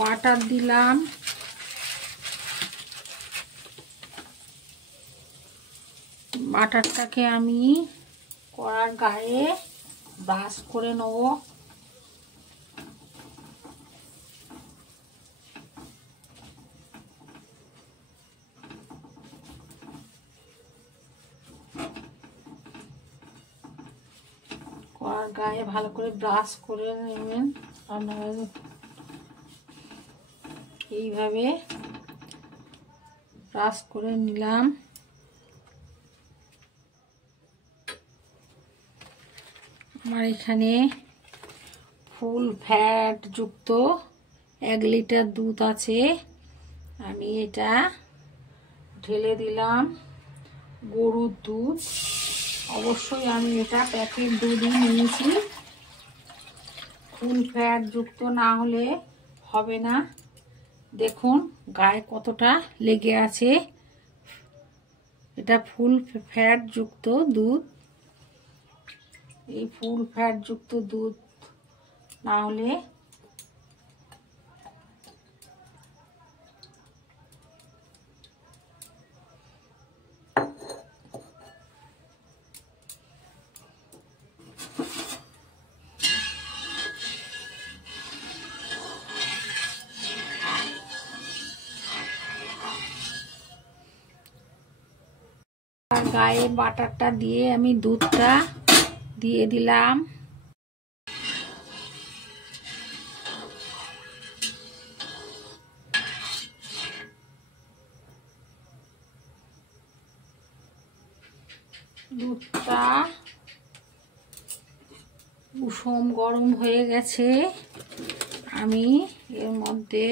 Butter দিলাম, বাটারটাকে আমি কড়ার গায়ে ব্রাশ করে নেব। কড়ার গায়ে ভালো করে ব্রাশ করে নেবেন আপনারা। এইভাবে ব্রাশ করে নিলাম। আমার এখানে ফুল ফ্যাট যুক্ত 1 লিটার দুধ আছে, আমি এটা ঢেলে দিলাম। গরুর দুধ, অবশ্যই আমি এটা প্যাকেট দুধই নিয়েছি, ফুল ফ্যাট যুক্ত না হলে হবে না। দেখুন গায়ে কতটা লেগে আছে, এটা ফুল ফ্যাট যুক্ত দুধ। এই ফুল ফ্যাট যুক্ত দুধ না হলে গায়ে বাটারটা দিয়ে আমি দুধটা দিয়ে দিলাম। দুধটা উষম গরম হয়ে গেছে, আমি এর মধ্যে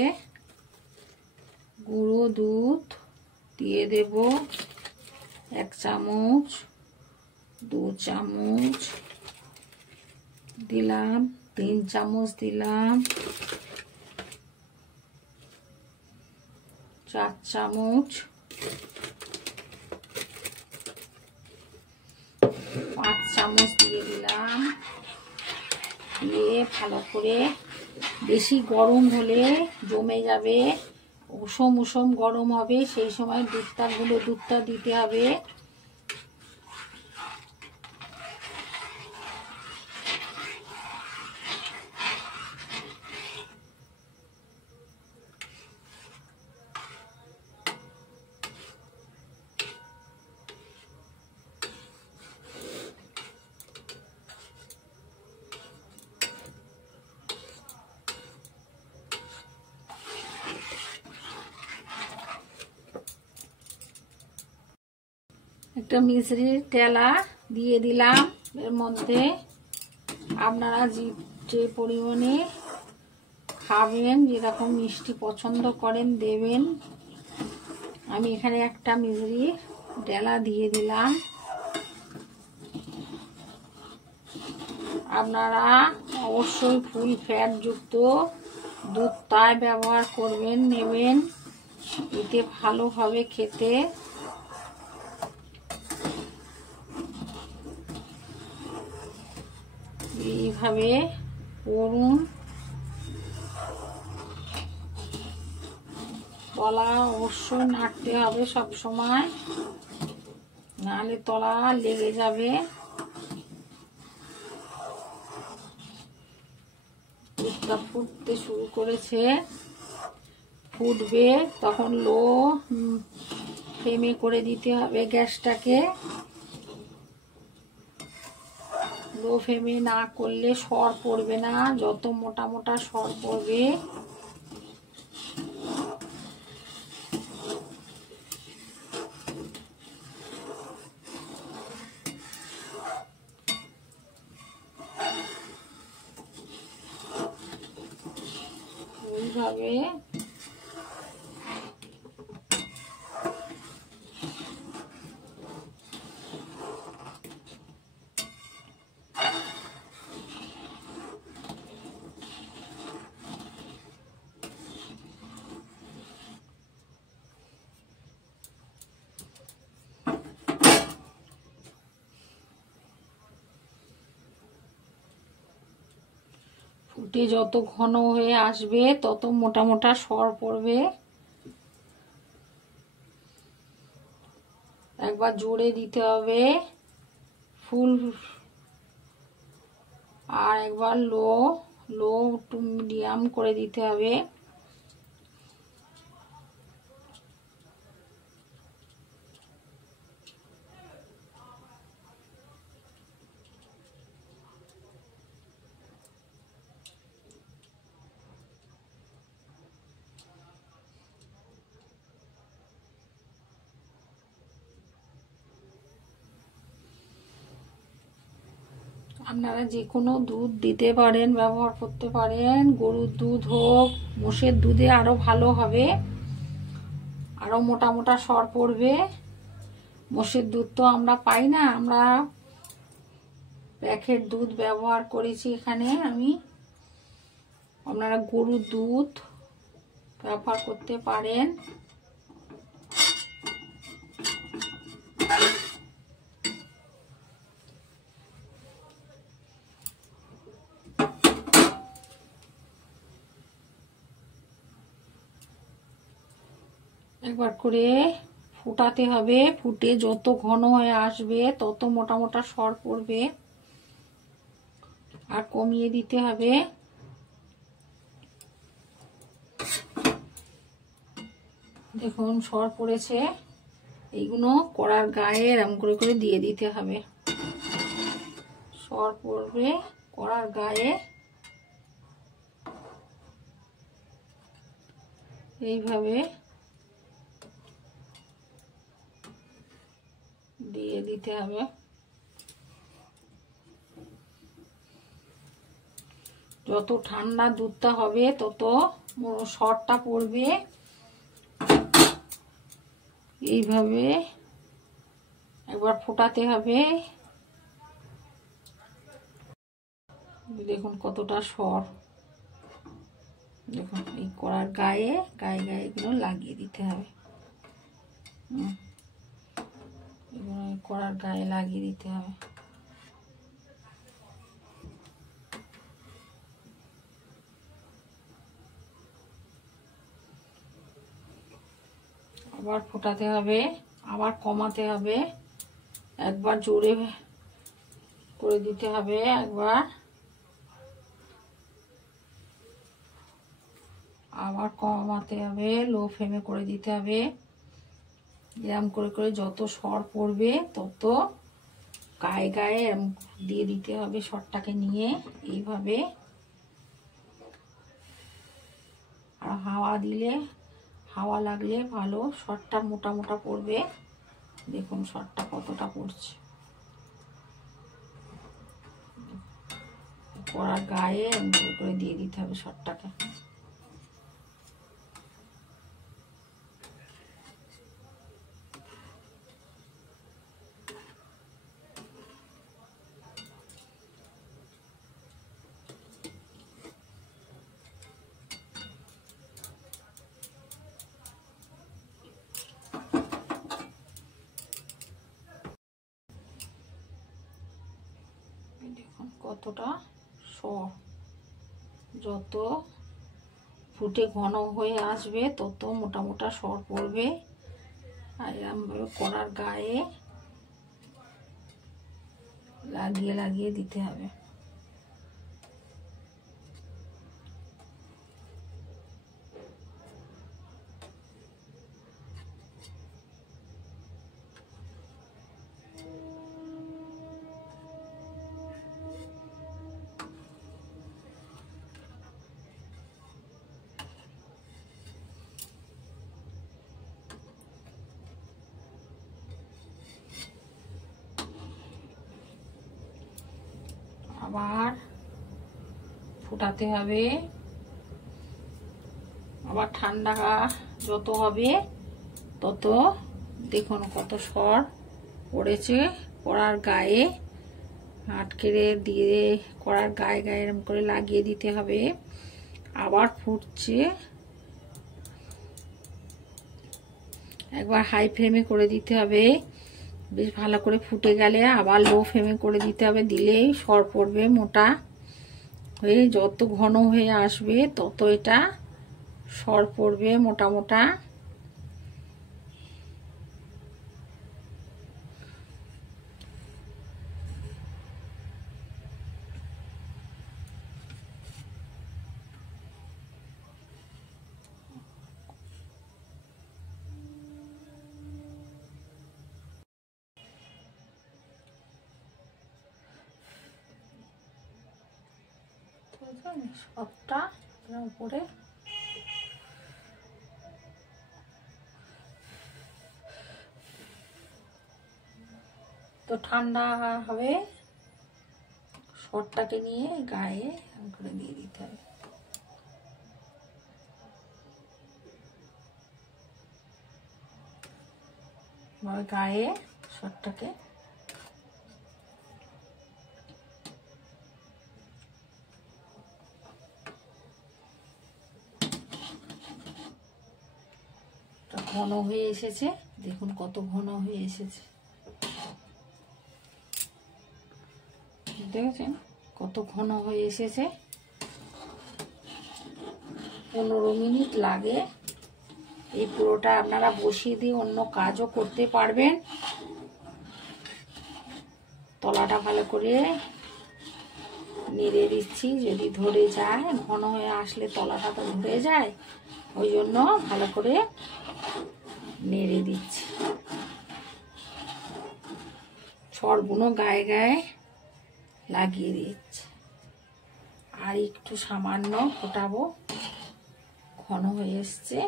গুঁড়ো দুধ দিয়ে দেব 1 চামচ, 2 চামচ দিলাম, 3 চামচ দিলাম, 4 চামচ, 5 চামচ দিয়ে দিলাম। দিয়ে ভালো করে, বেশি গরম হলে জমে যাবে, উষম উষম গরম হবে, সেই সময় দুধটা দিতে হবে। একটা মিশ্রির টেলা দিয়ে দিলাম এর মধ্যে। আপনারা যে পরিমাণে খাবেন, যেরকম মিষ্টি পছন্দ করেন দেবেন। আমি এখানে একটা মিশ্রির টেলা দিয়ে দিলাম। আপনারা অবশ্যই ফুল ফ্যাট যুক্ত দুধটাই ব্যবহার করবেন, নেবেন, এতে ভালো হবে খেতে। এইভাবে করুন। তলা অবশ্যই নাড়তে হবে সব সময়, নাহলে তলা লেগে যাবে। দুধটা ফুটতে শুরু করেছে, ফুটবে তখন লো ফ্লেমে করে দিতে হবে গ্যাসটাকে। লো ফ্লেমে না করলে সর পড়বে না, যত মোটা মোটা সর পড়বে ওইভাবে ফুটে যত ঘন হয়ে আসবে তত মোটা মোটা সর পড়বে। একবার জোরে দিতে হবে ফুল, আর একবার লো টু মিডিয়াম করে দিতে হবে। আপনারা যে কোনো দুধ দিতে পারেন, ব্যবহার করতে পারেন, গরুর দুধ হোক, মোষের দুধে আরো ভালো হবে, আরো মোটা মোটা সর পড়বে। মোষের দুধ তো আমরা পাই না, আমরা প্যাকেট দুধ ব্যবহার করেছি এখানে আমি। আপনারা গরুর দুধ ব্যবহার করতে পারেন। একবার করে ফুটাতে হবে, ফুটে যত ঘন হয়ে আসবে তত মোটা মোটা সর পড়বে, আর কমিয়ে দিতে হবে। দেখুন সর পড়েছে, এইগুলো কড়ার গায়ে এরম করে করে দিয়ে দিতে হবে। সর পড়বে কড়ার গায়ে, এইভাবে দিয়ে দিতে হবে। যত ঠান্ডা দুধটা হবে তত সরটা পড়বে। এইভাবে একবার ফোটাতে হবে। দেখুন কতটা সর, দেখুন এই কড়ার গায়ে গায়ে গায়ে এগুলো লাগিয়ে দিতে হবে। এগুলো কড়ার গায়ে লাগিয়ে দিতে হবে। আবার ফোটাতে হবে, আবার কমাতে হবে, একবার জোরে করে দিতে হবে, একবার আবার কমাতে হবে, লো ফ্লেমে করে দিতে হবে। এরম করে করে যত সর পড়বে তত গায়ে গায়ে এরম দিয়ে দিতে হবে সরটাকে নিয়ে, এইভাবে। আর হাওয়া লাগলে ভালো সরটা মোটা মোটা পড়বে। দেখুন সরটা কতটা পড়ছে, কড়ার গায়ে এরম করে করে দিয়ে দিতে হবে সরটাকে। দেখুন কতটা সর, যত ফুটে ঘন হয়ে আসবে তত মোটা মোটা সর পড়বে। আর এরমভাবে কড়ার গায়ে লাগিয়ে লাগিয়ে দিতে হবে। আবার ফুটাতে হবে, আবার ঠান্ডা যত হবে তত দেখুন কত সর পড়েছে কড়ার গায়ে। আটকে দিয়ে কড়ার গায়ে গায়ে এরকম করে লাগিয়ে দিতে হবে। আবার ফুটছে, একবার হাই ফ্লেমে করে দিতে হবে। বেশ ভালো করে ফুটে গেলে আবার লো ফ্লেমে করে দিতে হবে, দিলেই সর পড়বে মোটা হয়ে যত ঘন হয়ে আসবে তত এটা সর পড়বে মোটা মোটা। সবটা উপরে তো ঠান্ডা হবে, সরটাকে নিয়ে গায়ে করে দিয়ে দিতে হবে। গায়ে সরটাকে ঘন হয়ে এসেছে, দেখুন কত ঘন হয়ে এসেছে, দেখেছেন কত ঘন হয়ে এসেছে। 15 মিনিট লাগে। এই পুরোটা আপনারা বসিয়ে দিয়ে অন্য কাজও করতে পারবেন। তলাটা ভালো করে নেড়ে দিচ্ছি, যদি ধরে যায়, ঘন হয়ে আসলে তলাটা তো ধরে যায়, ওই জন্য ভালো করে নেড়ে দিচ্ছি। সরগুলো গায়ে গায়ে লাগিয়ে দিচ্ছি, আর একটু সামান্য ফোটাবো, ঘন হয়ে এসছে।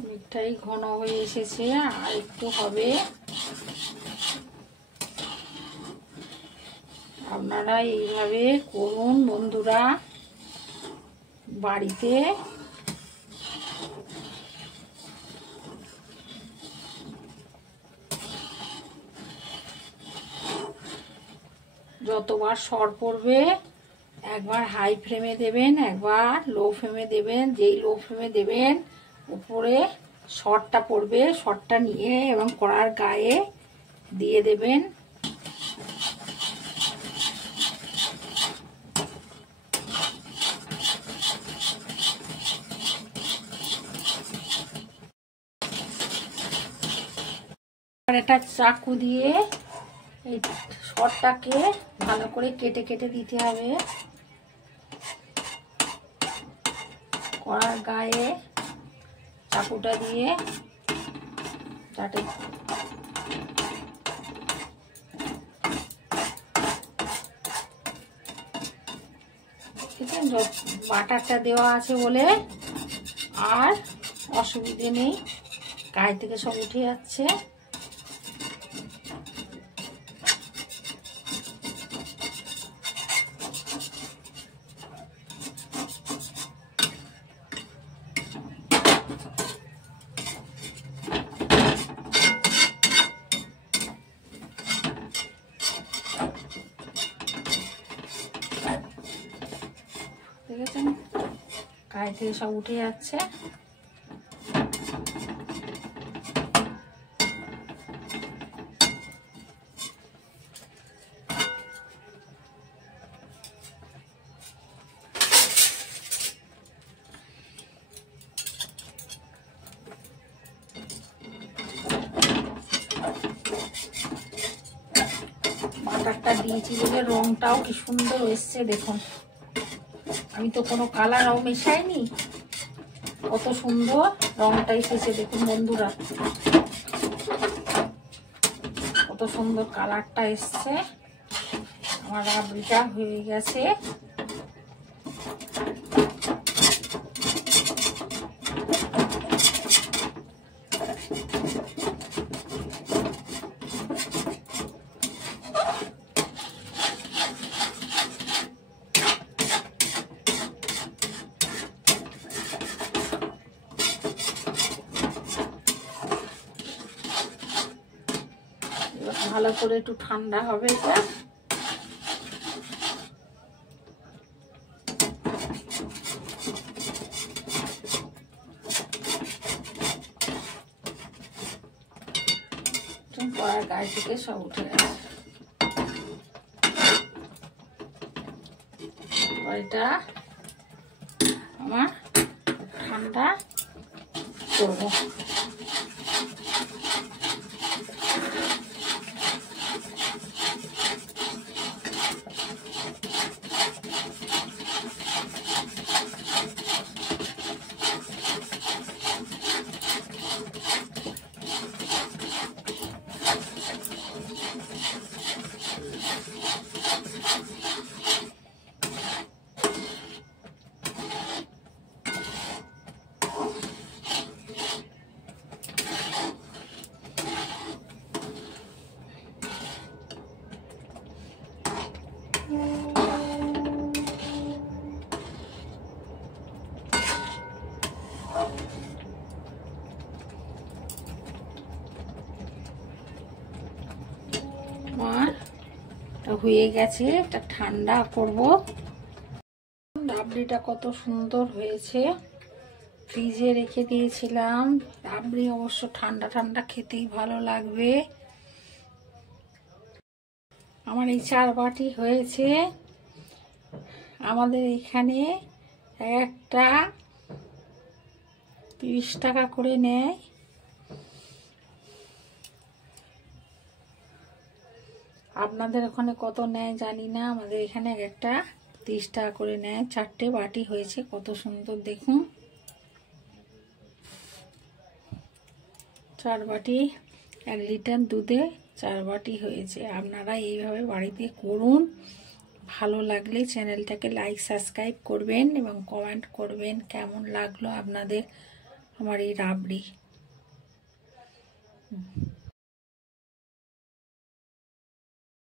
অনেকটাই ঘন হয়ে এসেছে, আর একটু হবে। আপনারা এইভাবে করুন বন্ধুরা বাড়িতে। যতবার সর পড়বে একবার হাই ফ্লেমে দেবেন, একবার লো ফ্লেমে দেবেন। যেই লো ফ্লেমে দেবেন উপরে সরটা পড়বে, সরটা নিয়ে এবং কড়ার গায়ে দিয়ে দেবেন। একটা চাকু দিয়ে এই সরটাকে ভালো করে কেটে কেটে দিতে হবে। কড়ার গায়ে চাকুটা দিয়ে যাতে বাটারটা দেওয়া আছে বলে আর অসুবিধে নেই, গায়ে থেকে সব উঠে যাচ্ছে। দেখেছেন গায়ে থেকে সব উঠে যাচ্ছে। বাটারটা দিয়েছি বলে রংটাও কি সুন্দর এসছে দেখুন। আমি তো কোনো কালারও মেশাইনি, কত সুন্দর রংটা এসেছে দেখুন বন্ধুরা, কত সুন্দর কালারটা এসছে। আমার রাবড়িটা হয়ে গেছে। ভালো করে একটু ঠান্ডা হবে এটা। কড়ার গায়ে থেকে সব উঠে গেছে। এটা আমার ঠান্ডা করবো। হয়ে গেছে, এটা ঠান্ডা করব। রাবড়িটা কত সুন্দর হয়েছে, ফ্রিজে রেখে দিয়েছিলাম। রাবড়ি অবশ্য ঠান্ডা ঠান্ডা খেতেই ভালো লাগবে। আমার এই 4 বাটি হয়েছে। আমাদের এখানে একটা 30 টাকা করে নেয়। আপনাদের ওখানে কত নেয় জানি না, আমাদের এখানে একটা 30 টাকা করে নেয়। 4টে বাটি হয়েছে, কত সুন্দর দেখুন। 4 বাটি, 1 লিটার দুধে 4 বাটি হয়েছে। আপনারা এইভাবে বাড়িতে করুন। ভালো লাগলে চ্যানেলটাকে লাইক সাবস্ক্রাইব করবেন এবং কমেন্ট করবেন কেমন লাগলো আপনাদের আমার এই রাবড়ি।